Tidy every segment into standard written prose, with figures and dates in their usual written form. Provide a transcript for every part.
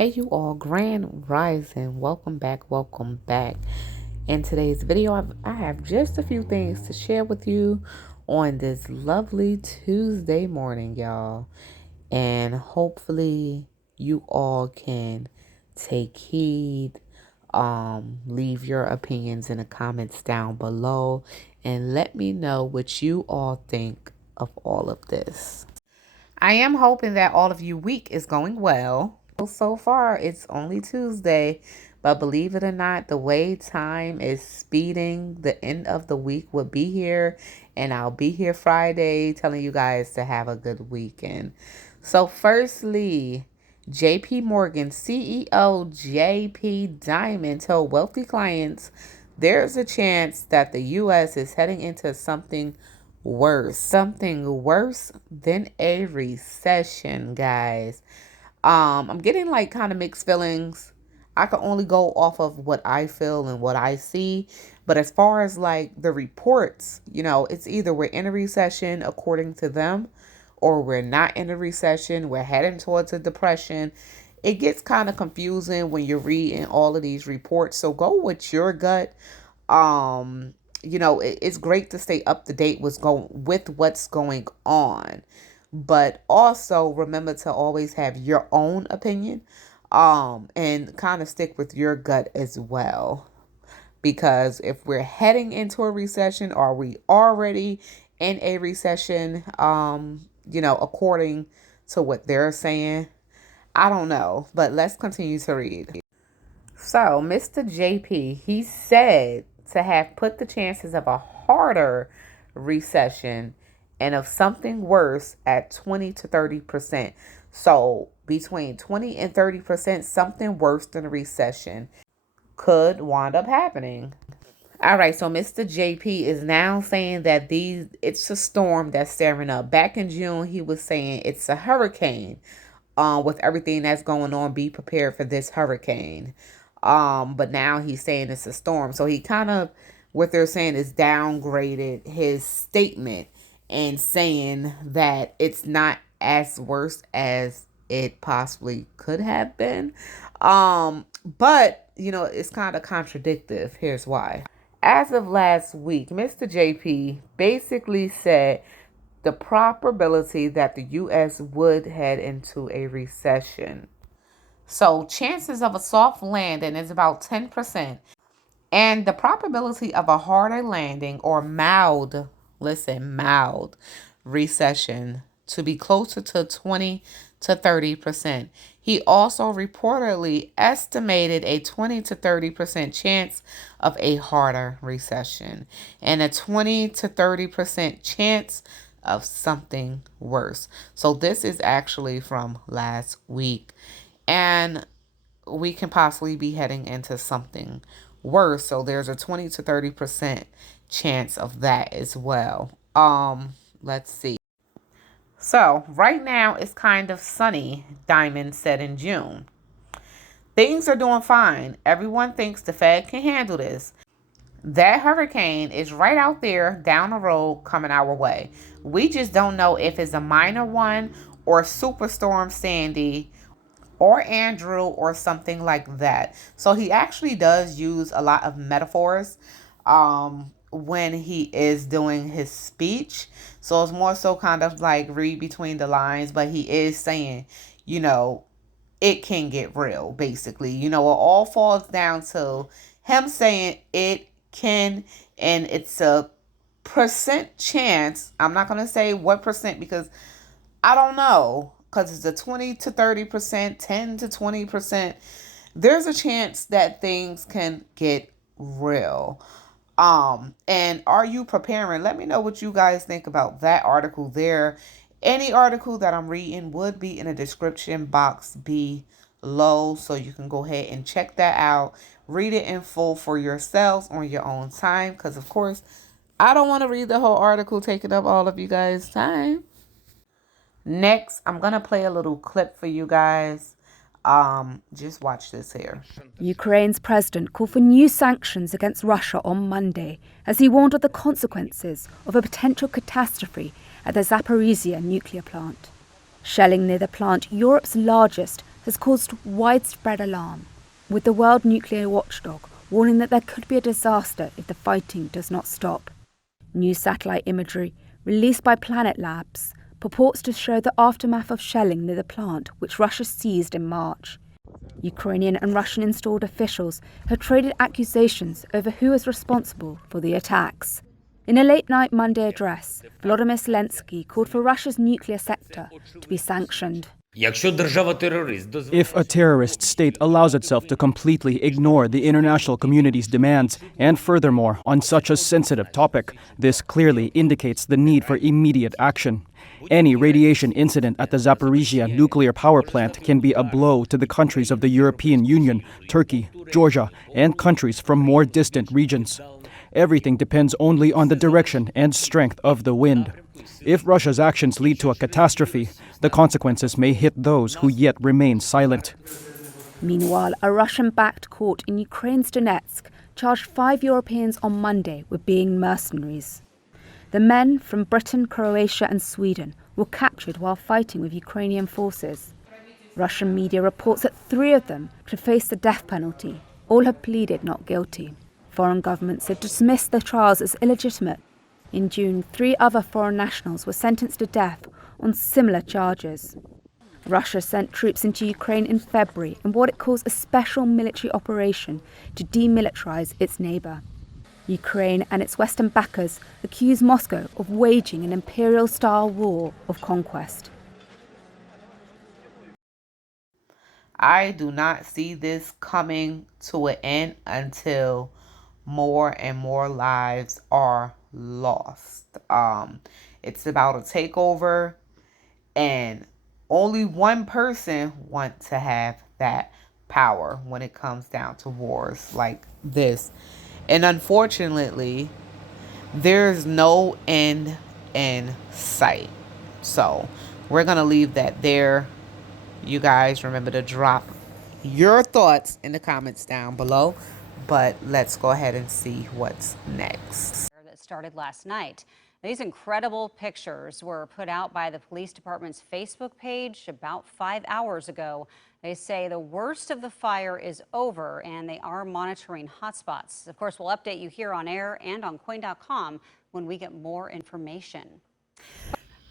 Hey you all, grand rising. Welcome back. In today's video, I have just a few things to share with you on this lovely Tuesday morning, y'all. And hopefully you all can take heed. Leave your opinions in the comments down below and let me know what you all think of all of this. I am hoping that all of you week is going well. So far, it's only Tuesday, but believe it or not, the way time is speeding, the end of the week will be here, and I'll be here Friday telling you guys to have a good weekend. So firstly, JPMORGAN CEO JP Diamond told wealthy clients there's a chance that the U.S. is heading into something worse than a recession, guys. I'm getting like kind of mixed feelings. I can only go off of what I feel and what I see. But as far as like the reports, it's either we're in a recession according to them, or we're not in a recession. We're heading towards a depression. It gets kind of confusing when you're reading all of these reports. So go with your gut. It's great to stay up to date with what's going on, but also remember to always have your own opinion, and kind of stick with your gut as well. Because if we're heading into a recession, or we already in a recession, according to what they're saying, I don't know, but let's continue to read. So, Mr. JP, he said to have put the chances of a harder recession and of something worse at 20 to 30%. So, between 20 and 30%, something worse than a recession could wind up happening. All right, so Mr. JP is now saying that it's a storm that's staring up. Back in June, he was saying it's a hurricane. With everything that's going on, be prepared for this hurricane. But now he's saying it's a storm. So he kind of, what they're saying is downgraded his statement and saying that it's not as worse as it possibly could have been. But, it's kind of contradictory. Here's why. As of last week, Mr. JP basically said the probability that the U.S. would head into a recession. So chances of a soft landing is about 10%. And the probability of a harder landing or mild recession to be closer to 20 to 30%. He also reportedly estimated a 20 to 30% chance of a harder recession and a 20 to 30% chance of something worse. So this is actually from last week, and we can possibly be heading into something worse. So there's a 20 to 30% chance of that as well. Let's see. So right now it's kind of sunny, Diamond said in June. Things are doing fine. Everyone thinks the Fed can handle this. That hurricane is right out there down the road coming our way. We just don't know if it's a minor one or Superstorm Sandy or Andrew or something like that. So he actually does use a lot of metaphors when he is doing his speech. So it's more so kind of like read between the lines, but he is saying, it can get real, basically. It all falls down to him saying it can, and it's a percent chance. I'm not going to say what percent because I don't know, because it's a 20 to 30%, 10 to 20%. There's a chance that things can get real. And are you preparing? Let me know what you guys think about that article there. Any article that I'm reading would be in the description box below, so you can go ahead and check that out. Read it in full for yourselves on your own time, because of course I don't want to read the whole article taking up all of you guys' time. Next, I'm going to play a little clip for you guys. Just watch this here. Ukraine's president called for new sanctions against Russia on Monday as he warned of the consequences of a potential catastrophe at the Zaporizhzhia nuclear plant. Shelling near the plant, Europe's largest has caused widespread alarm, with the World Nuclear Watchdog warning that there could be a disaster if the fighting does not stop. New satellite imagery, released by Planet Labs, purports to show the aftermath of shelling near the plant which Russia seized in March. Ukrainian and Russian-installed officials have traded accusations over who is responsible for the attacks. In a late-night Monday address, Volodymyr Zelensky called for Russia's nuclear sector to be sanctioned. If a terrorist state allows itself to completely ignore the international community's demands, and furthermore, on such a sensitive topic, this clearly indicates the need for immediate action. Any radiation incident at the Zaporizhia nuclear power plant can be a blow to the countries of the European Union, Turkey, Georgia, and countries from more distant regions. Everything depends only on the direction and strength of the wind. If Russia's actions lead to a catastrophe, the consequences may hit those who yet remain silent. Meanwhile, a Russian-backed court in Ukraine's Donetsk charged 5 Europeans on Monday with being mercenaries. The men from Britain, Croatia and Sweden were captured while fighting with Ukrainian forces. Russian media reports that 3 of them could face the death penalty. All have pleaded not guilty. Foreign governments have dismissed the trials as illegitimate. In June, 3 other foreign nationals were sentenced to death on similar charges. Russia sent troops into Ukraine in February in what it calls a special military operation to demilitarize its neighbor. Ukraine and its Western backers accuse Moscow of waging an imperial-style war of conquest. I do not see this coming to an end until more and more lives are lost. It's about a takeover, and only one person wants to have that power when it comes down to wars like this. And unfortunately, there's no end in sight. So we're going to leave that there. You guys remember to drop your thoughts in the comments down below. But let's go ahead and see what's next. That started last night. These incredible pictures were put out by the police department's Facebook page about 5 hours ago. They say the worst of the fire is over and they are monitoring hotspots. Of course, we'll update you here on air and on coin.com when we get more information.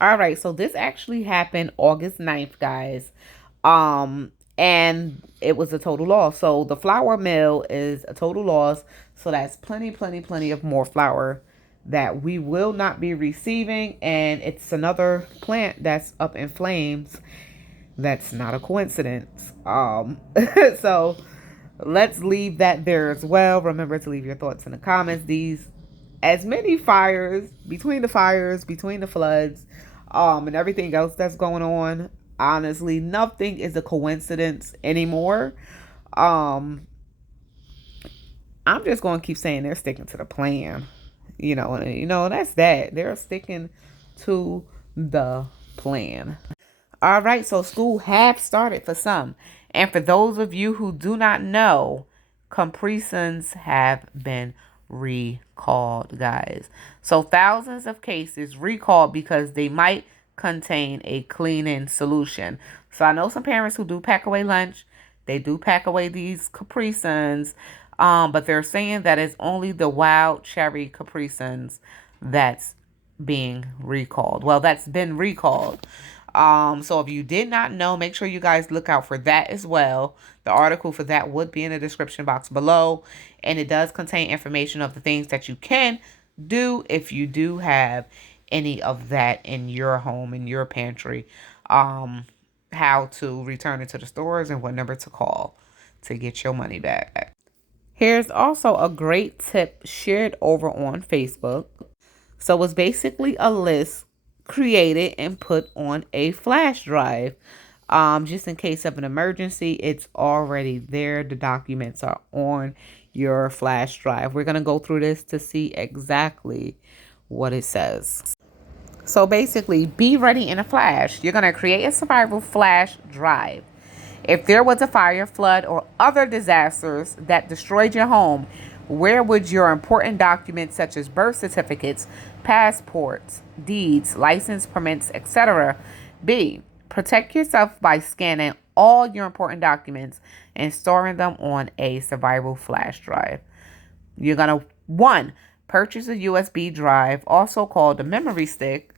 All right, so this actually happened August 9th, guys. And it was a total loss. So the flour mill is a total loss. So that's plenty of more flour that we will not be receiving. And it's another plant that's up in flames. That's not a coincidence. So let's leave that there as well. Remember to leave your thoughts in the comments. As many fires, between the floods, and everything else that's going on, honestly, nothing is a coincidence anymore. I'm just going to keep saying they're sticking to the plan. That's that. They're sticking to the plan. All right, so school have started for some. And for those of you who do not know, CAPRISUNs have been recalled, guys. So thousands of cases recalled because they might contain a cleaning solution. So I know some parents who do pack away lunch. They do pack away these CAPRISUNs. But they're saying that it's only the wild cherry CAPRISUNs that's being recalled. Well, that's been recalled. So if you did not know, make sure you guys look out for that as well. The article for that would be in the description box below. And it does contain information of the things that you can do if you do have any of that in your home, in your pantry. How to return it to the stores and what number to call to get your money back. Here's also a great tip shared over on Facebook. So it's basically a list created and put on a flash drive. Just in case of an emergency, it's already there. The documents are on your flash drive. We're going to go through this to see exactly what it says. So basically, be ready in a flash. You're going to create a survival flash drive. If there was a fire, flood, or other disasters that destroyed your home, where would your important documents such as birth certificates, passports, deeds, license permits, etc. be? Protect yourself by scanning all your important documents and storing them on a survival flash drive. You're going to, 1, purchase a USB drive, also called a memory stick,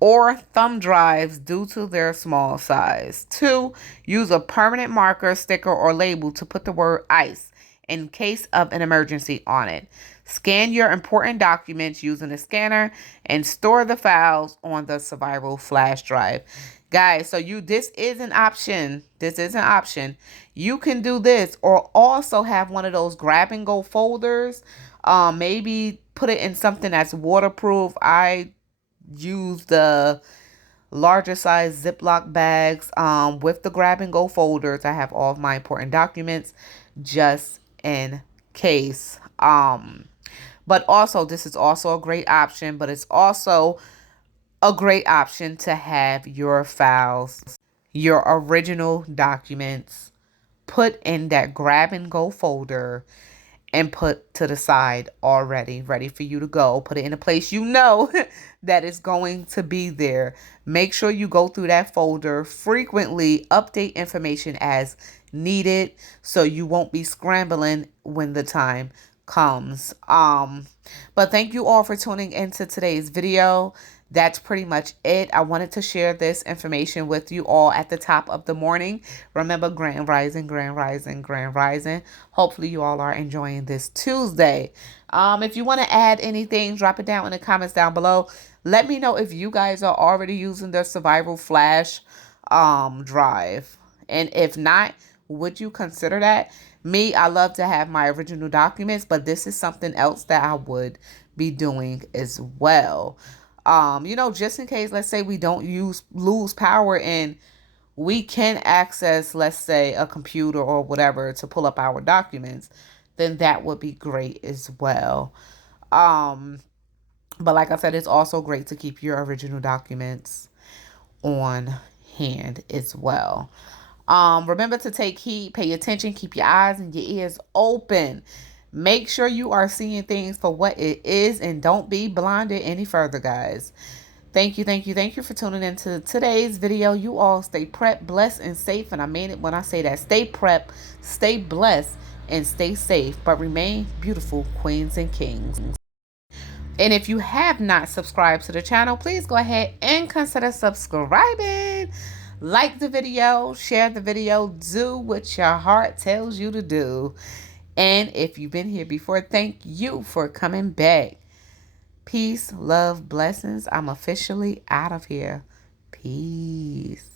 or thumb drives due to their small size. 2, use a permanent marker, sticker, or label to put the word ICE in case of an emergency on it. Scan your important documents using a scanner and store the files on the survival flash drive. Guys, so this is an option. This is an option. You can do this, or also have one of those grab and go folders. Maybe put it in something that's waterproof. I use the larger size Ziploc bags with the grab and go folders. I have all of my important documents just in case. But also, this is also a great option, but it's also a great option to have your files, your original documents, put in that grab and go folder and put to the side already, ready for you to go. Put it in a place you know that is going to be there. Make sure you go through that folder frequently, update information as needed so you won't be scrambling when the time comes. But thank you all for tuning into today's video. That's pretty much it. I wanted to share this information with you all at the top of the morning. Remember, Grand Rising, Grand Rising, Grand Rising. Hopefully you all are enjoying this Tuesday. If you want to add anything, drop it down in the comments down below. Let me know if you guys are already using the survival flash drive. And if not, would you consider that? Me, I love to have my original documents, but this is something else that I would be doing as well. Just in case, let's say we don't lose power and we can access, let's say, a computer or whatever to pull up our documents, then that would be great as well. But like I said, it's also great to keep your original documents on hand as well. Remember to take heed, pay attention, keep your eyes and your ears open. Make sure you are seeing things for what it is and don't be blinded any further, guys. Thank you for tuning into today's video. You all stay prepped, blessed, and safe. And I mean it when I say that. Stay prepped, stay blessed, and stay safe. But remain beautiful queens and kings. And if you have not subscribed to the channel, please go ahead and consider subscribing. Like the video, share the video, do what your heart tells you to do. And if you've been here before, thank you for coming back. Peace, love, blessings. I'm officially out of here. Peace.